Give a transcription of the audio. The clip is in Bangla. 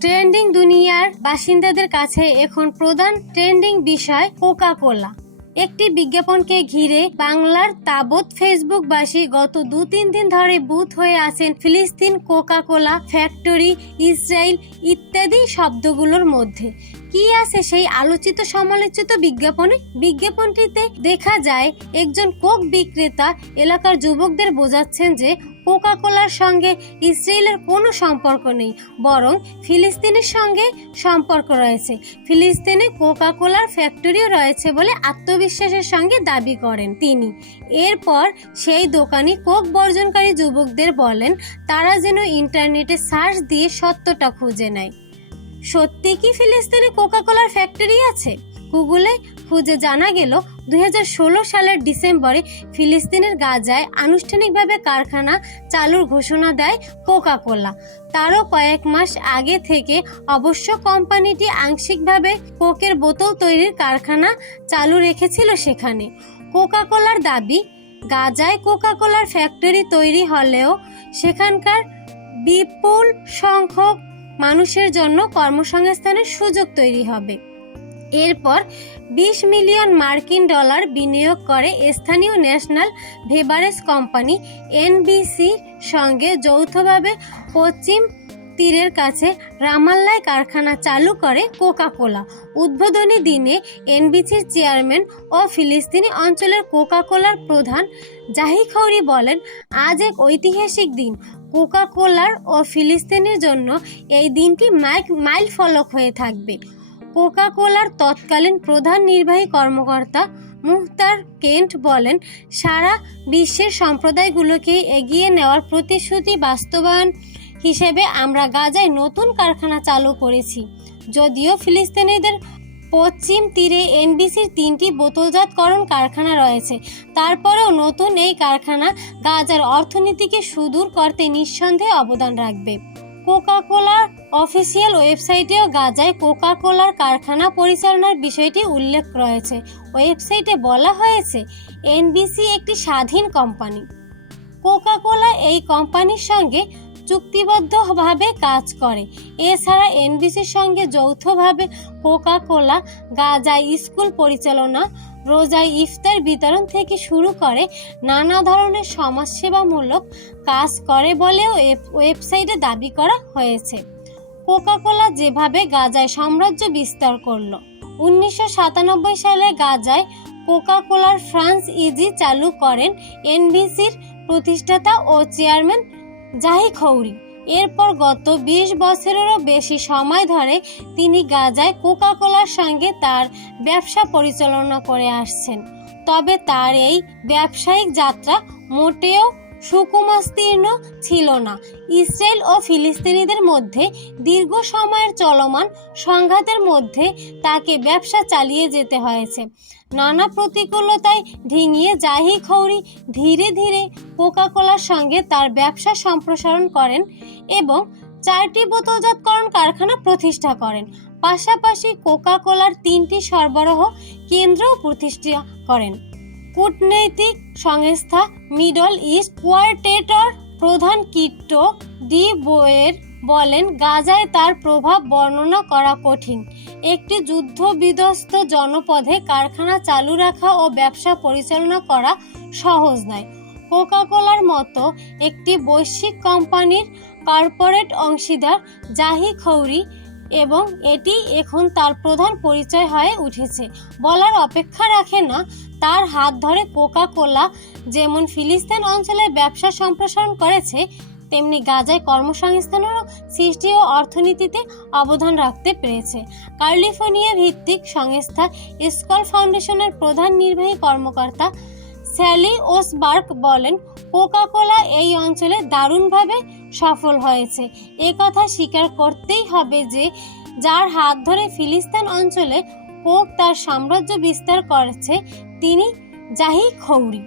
ট্রেন্ডিং দুনিয়ার বাসিন্দাদের কাছে এখন প্রধান ট্রেন্ডিং বিষয় কোকা কোলা একটি বিজ্ঞাপনকে ঘিরে বাংলার তাবৎ ফেসবুকবাসী গত দু তিন দিন ধরে বুথ হয়ে আছেন ফিলিস্তিন কোকা কোলা ফ্যাক্টরি ইসরায়েল ইত্যাদি শব্দগুলোর মধ্যে। কি আছে সেই আলোচিত সমালোচিত বিজ্ঞাপনে? বিজ্ঞাপনটিতে দেখা যায়, একজন কোক বিক্রেতা এলাকার যুবকদের বোঝাচ্ছেন যে কোকা কোলার সঙ্গে ইসরায়েলের কোনো সম্পর্ক নেই, বরং ফিলিস্তিনের সঙ্গে সম্পর্ক রয়েছে। ফিলিস্তিনে কোকা কোলার ফ্যাক্টরিও রয়েছে বলে আত্মবিশ্বাসের সঙ্গে দাবি করেন তিনি। এরপর সেই দোকানি কোক বর্জনকারী যুবকদের বলেন, তারা যেন ইন্টারনেটে সার্চ দিয়ে সত্যটা খুঁজে নেয়। সত্যি কি ফিলিস্তিনে কোকা কোলার ফ্যাক্টরি আছে? গুগলে খুঁজে জানা গেল, দুই হাজার ষোলো সালের ডিসেম্বরে ফিলিস্তিনের গাজায় আনুষ্ঠানিকভাবে কারখানা চালুর ঘোষণা দেয় কোকা কোলা তারও কয়েক মাস আগে থেকে অবশ্য কোম্পানিটি আংশিকভাবে কোকের বোতল তৈরির কারখানা চালু রেখেছিল সেখানে। কোকা কোলার দাবি, গাজায় কোকা কোলার ফ্যাক্টরি তৈরি হলেও সেখানকার বিপুল সংখ্যক মানুষের জন্য কর্মসংস্থানের সুযোগ তৈরি হবে। এরপর বিশ মিলিয়ন মার্কিন ডলার বিনিয়োগ করে স্থানীয় ন্যাশনাল ভেবারেজ কোম্পানি এনবিসির সঙ্গে যৌথভাবে পশ্চিম তীরের কাছে রামাল্লায় কারখানা চালু করে কোকা কোলা উদ্বোধনী দিনে এনবিসির চেয়ারম্যান ও ফিলিস্তিনি অঞ্চলের কোকা কোলার প্রধান জাহি খৌরি বলেন, আজ এক ঐতিহাসিক দিন। কোকা কোলার ও ফিলিস্তিনের জন্য এই দিনটি মাইল ফলক হয়ে থাকবে। কোকা কোলার তৎকালীন প্রধান নির্বাহী কর্মকর্তা মুহতার কেন্ট বলেন, সারা বিশ্বের সম্প্রদায়গুলোকে এগিয়ে নেওয়ার প্রতিশ্রুতি বাস্তবায়ন হিসেবে আমরা গাজায় নতুন কারখানা চালু করেছি। যদিও ফিলিস্তিনিদের পশ্চিম তীরে এনবিসির তিনটি বোতলজাতকরণ কারখানা রয়েছে, তারপরেও নতুন এই কারখানা গাজার অর্থনীতিকে সুদূর করতে নিঃসন্দেহে অবদান রাখবে। কোকা কোলার অফিসিয়াল ওয়েবসাইটেও গাজায় কোকা কোলার কারখানা পরিচালনার বিষয়টি উল্লেখ রয়েছে। ওয়েবসাইটে বলা হয়েছে এনবিসি একটি স্বাধীন কোম্পানি কোকা কোলা এই কোম্পানির সঙ্গে চুক্তিবদ্ধভাবে কাজ করে। এছাড়া এনবিসির সঙ্গে যৌথভাবে কোকা কোলা গাজায় স্কুল পরিচালনা রোজায় ইফতার বিতরণ থেকে শুরু করে নানা ধরনের সমাজসেবামূলক কাজ করে বলেও ওয়েবসাইটে দাবি করা হয়েছে। কোকা কোলা যেভাবে গাজায় সাম্রাজ্য বিস্তার করল, উনিশশো সাতানব্বই সালে গাজায় কোকা কোলার ফ্রান্স ইজি চালু করেন এনবিসির প্রতিষ্ঠাতা ও চেয়ারম্যান জাহি খৌরি। এরপর গত বিশ বছরেরও বেশি সময় ধরে তিনি গাজায় কোকা কোলার সঙ্গে তার ব্যবসা পরিচালনা করে আসছেন। তবে তার এই ব্যবসায়িক যাত্রা মোটেও সুকুমাস্তীর্ণ ছিল না। ইসরায়েল ও ফিলিস্তিনিদের মধ্যে দীর্ঘ সময়ের চলমান সংঘাতের মধ্যে তাকে ব্যবসা চালিয়ে যেতে হয়েছে। নানা প্রতিকূলতায় ঢিঙিয়ে জাহি খৌরি ধীরে ধীরে কোকা কোলার সঙ্গে তার ব্যবসা সম্প্রসারণ করেন এবং চারটি বোতলজাতকরণ কারখানা প্রতিষ্ঠা করেন। পাশাপাশি কোকা কোলার তিনটি সরবরাহ কেন্দ্রও প্রতিষ্ঠা করেন। কূটনৈতিক সংস্থা মিডল ইস্ট কোয়ার্টেটর প্রধান কিট্টো ডি বোয়ের বলেন, গাজায় তার প্রভাব বর্ণনা করা কঠিন। একটি যুদ্ধ বিধ্বস্ত জনপদে কারখানা চালু রাখা ও ব্যবসা পরিচালনা করা সহজ নয়। কোকা কোলার মতো একটি বৈশ্বিক কোম্পানির কর্পোরেট অংশীদার জাহি খৌরি এবং এটি এখন তার প্রধান পরিচয় হয়ে উঠেছে। বলার অপেক্ষা রাখে না, তার হাত ধরে কোকা কোলা যেমন ফিলিস্তিন অঞ্চলে ব্যবসা সম্প্রসারণ করেছে তেমনি গাজায় কর্মসংস্থানেরও সৃষ্টি ও অর্থনীতিতে অবদান রাখতে পেরেছে। ক্যালিফোর্নিয়া ভিত্তিক সংস্থা স্কল ফাউন্ডেশনের প্রধান নির্বাহী কর্মকর্তা স্যালি ওসবার্গ বলেন কোকা কোলা এই অঞ্চলে দারুণভাবে সফল হয়েছে। এ কথা স্বীকার করতেই হবে যে, যার হাত ধরে ফিলিস্তিন অঞ্চলে কোক তার সাম্রাজ্য বিস্তার করেছে, তিনি জাহি খৌরি।